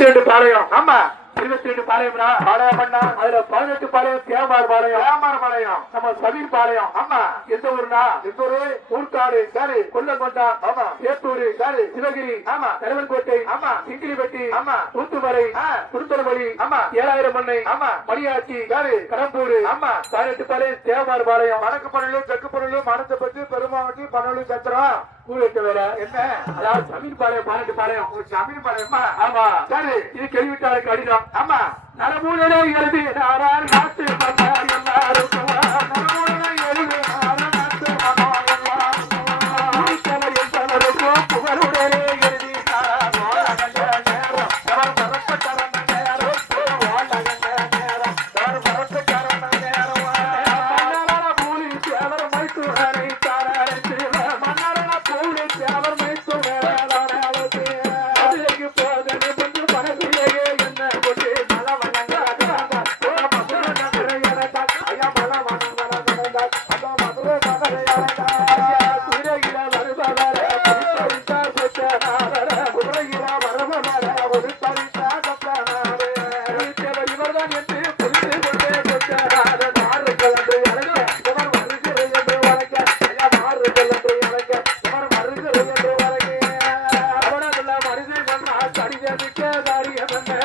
22 பாளையம். ஆமா 22 பாளையம்னா பாளையம் பண்ணா அதுல 18 பாளையம் தேமார் பாளையம், தேமார் பாளையம், நம்ம சபீர் பாளையம். ஆமா எந்த ஊர்னா இந்த ஒரு ஊர்காடு, சரி, கொல்லங்கொண்டா, ஆமா சேத்தூர், சரி, சிவகிரி, ஆமா தலைவன்கோட்டை, ஆமா சிங்கிலிப்பட்டி, ஆமா தூத்துமலை, திருத்தரமொழி, ஆமா 7000 மண்ணை, ஆமா மணியாச்சி, சரி, கடம்பூர், ஆமா 18 பாளையம் தேமார் பாளையம். வடக்கு பனலூர், தெற்கு பனலூர், மணத்தப்பட்டி, பெருமாவட்டி, பனலூர் சத்திரம். ஊர் வைக்க வேற என்ன அதாவது சமீர் பாளையம் 18 பாளையம். ஜமீன் பாளையமா? ஆமா சரி, இது கேள்விட்டாளுக்கு அடிதான். ஆமா நலமூலே எழுதி நாரார் நாட்டு மன்னார் எல்லாரும் நலமூலே எழுதி நாரார் நாட்டு மன்னார் எல்லாரும் தலையும் புகழுடனே எழுதி மரிசை பண்ணா கடிதமிக்க காரியம் என்ன